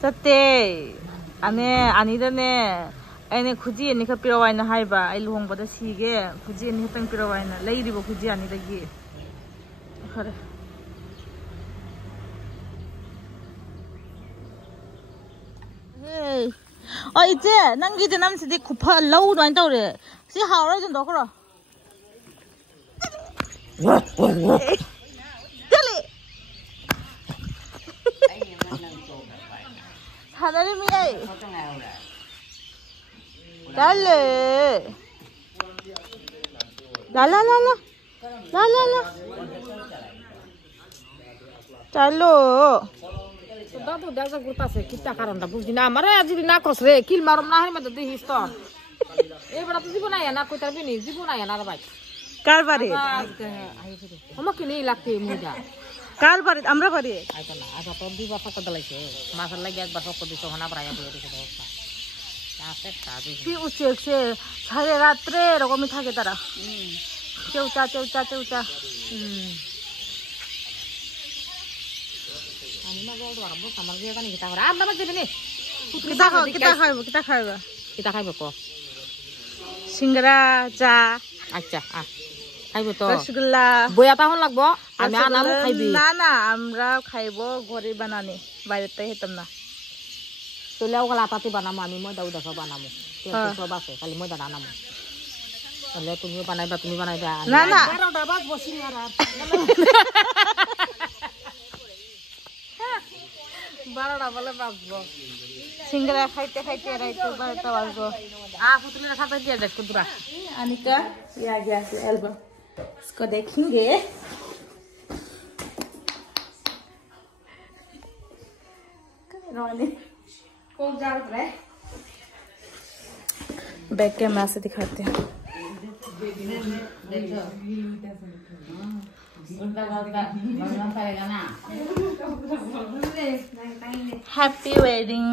Tate, Anidane, any Kuji and Nikapiro in Haiba, I long but the sea, Kuji and Nipampiro, Lady Bokuji and the Gay. Hey, oh, it's there. Nangi the Nam City Kupa low one daughter. See how right in Dokoro. Hadari mi ay. Dale. La. Chalo. Dato daza kurta se kita karanda bujina mara aji na kosre kil marom na me dadi histor. E bada tu jibona ya na koi tarbi ni jibona ya na bai. Kal bare. Homa kini lakte muja. Kal bare amra bare. Aita na asa to di basa ko dalaise. Masal lagi ak basa ko di so hana braya boi di so. Ase kabi. Ti usek se sare ratre rokomi thake tara. Cheuta. Kita খাইব কো সিংগরা চা আচ্ছা খাইব তো রসগোল্লা বয়াটা হন লাগবো আমি আনামু খাইবি না আমরা খাইব ঘরে বানানি বাইরেতে হেতম না তোলাও গলা পাতি বানামু আমি মই দাউ দাও বানামু সব আছে খালি মই দানা নামু তাহলে তুমি বানাইবা না 12টা বাজ বসিংগরা 12টা বলে বাজবো সিংগরা খাইতে রাইতে 12টা বাজবো पुतले साथ दिया दे इसको दूरा अनिका ये आ गया है एल्बम इसको देखेंगे कौन जा रहा है बैक कैमरा से दिखाते हैं happy wedding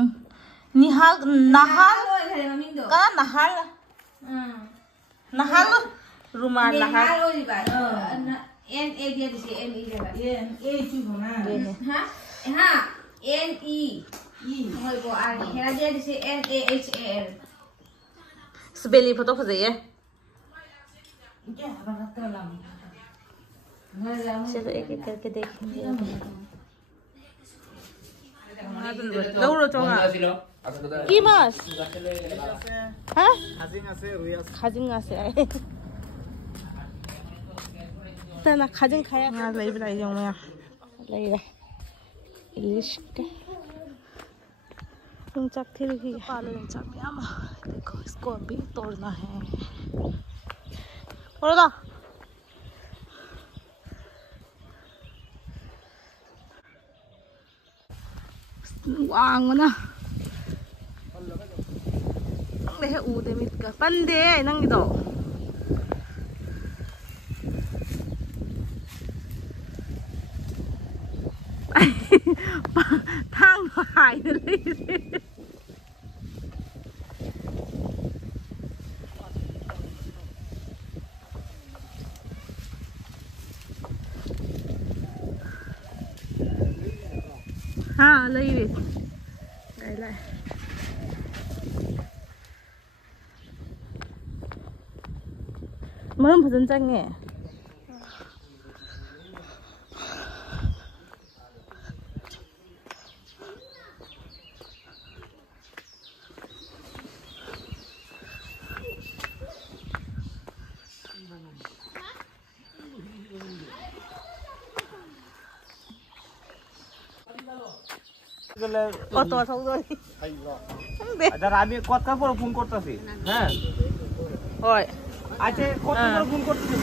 Nihal Nahal rumah Nahal N-A dia di sini N-E dia N-A juga mana N-E mau ibu Adi dia di sini N-A-H-A-L sebeli foto apa ya चलो एक एक करके देखेंगे लौरो चोंगा की मास हाँ खाजिंग आसे आए तना खाजिंग खाया हाँ ले भी लाई जाऊँ मैं ले ले इलिश के तुम चक थी रही पाले चक यामा देखो इसको अभी तोड़ना है बोलो Wang na. Ang lehe ude mit ka. Pande nang ito. Thang hai na le. हाँ lấy đi đây lại mới phải dân tranh nghe কত সৌদরি আচ্ছা আমি কত পর ফোন করতেছি হ্যাঁ হয় আচ্ছা কত পর ফোন করতেছি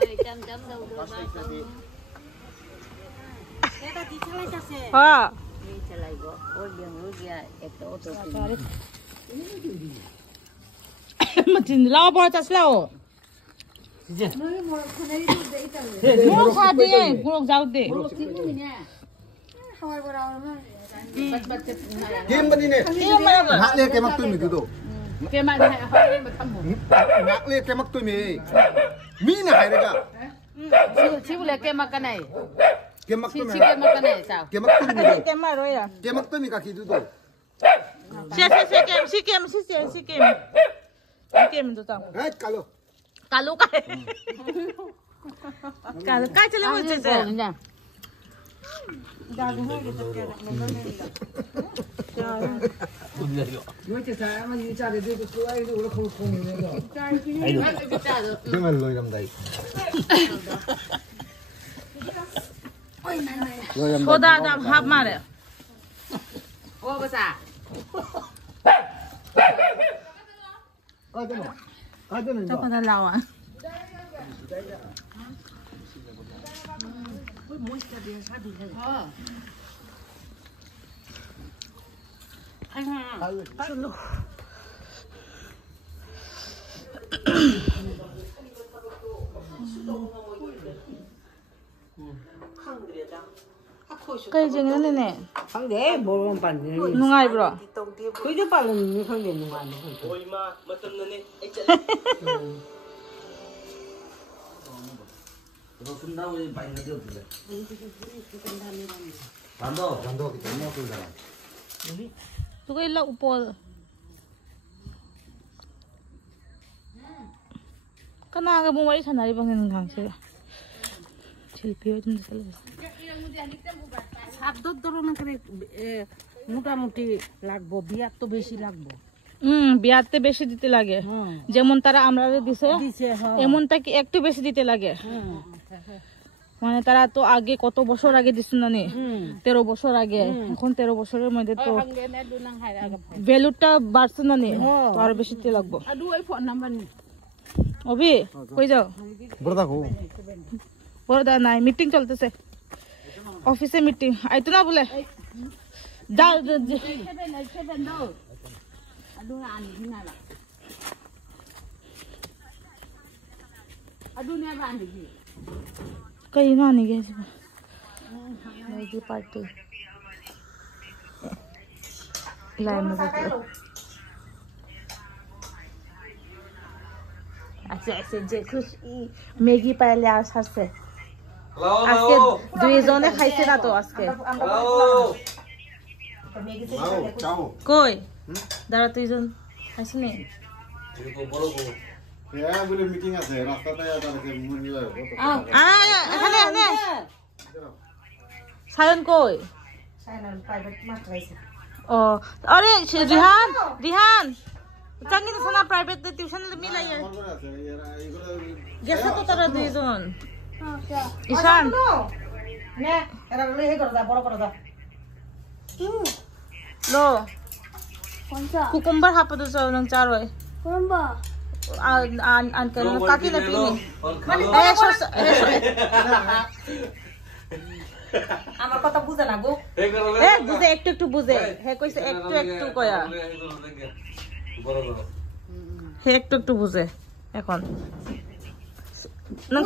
ওই জম দাও এটা কি চালাইতাছে হ্যাঁ এই চালাইবো ওর গিয়া একটা অটো মতিন লাও বড় চালাও Muruk hadi ya, muruk jauh deh. Game ba ini? Nak lihat kemak tu mi tu. Kemak dia hari bertemu. Nak lihat kemak tu mi. Mi nak hari ka? Si boleh kemak kanai. Kemak Si tu si merah. kemak kanai sao. Kemak tu ni do. Kem maro ya. Kemak tu ni kaki tu do. Si kem. Kem tu tau. Kalau. Kalu kai. Kalu kai chale mo che. Nya. Jangan loy ram dai. Khoda dam hap mare. Oh besar. Ada ni. Ta pada lawan. Kay jeng na ne. Khangde bolong pan ni. Nungai bro. Kui de pa ni khangde ni ma ni. Oi ma matam na ni ai chat ro sunda oi bai na dio tu Jando kita mau tu dah. Tu kay la upol. Kana ga mo wari sanari bang ning khang se. Silpi oi tum sala. সাত ধরনের করে মোটামুটি লাগবো বিয়ার তো বেশি লাগবো বিয়াতে বেশি দিতে লাগে যেমন তারা আমরা দিছে দিছে এমনটা কি একটু বেশি দিতে লাগে মানে তারা তো আগে কত বছর আগে দিছিল না 13 বছর আগে এখন 13 বছরের মধ্যে তো ভ্যালুটা বাড়ছে না তো আর বেশি দিতে লাগবো আদু ওই ফোন নাম্বার নি অভি কই যাও Berda ko. বড়দা নাই মিটিং চলতেছে অফিসে মিটিং আইতো না বলে যা कहीं ना नहीं गए मैगी पार्टी लाइन में ऐसे ऐसे जे खुश मैगी पहले आज से आज के दुईजने खाइছে না তো আজকে Mau, ciao. কই দাঁড়া দুইজন খাইছে নি Ya, boleh meeting আছে রাস্তাতে আর কে মুনি যাবে এখানে এখানে সায়ন কই ও আরে রিহান রিহান চাঙ্গি তো সোনা প্রাইভেট টিউশন মিলাই আমার করে আছে এরা এগুলো গেছে তো তারা দুইজন ঈশান নে এরা বলে হে করে দাও বড় করে দাও লো কুকুম্বার হাপা তো চাও নং চারোয় কুকুম্বার আন কেন কাকি না পিনি আমার কথা বুঝে না গো এ বুঝে একটু একটু বুঝে হে কইছে একটু একটু কয়া হে একটু একটু বুঝে এখন না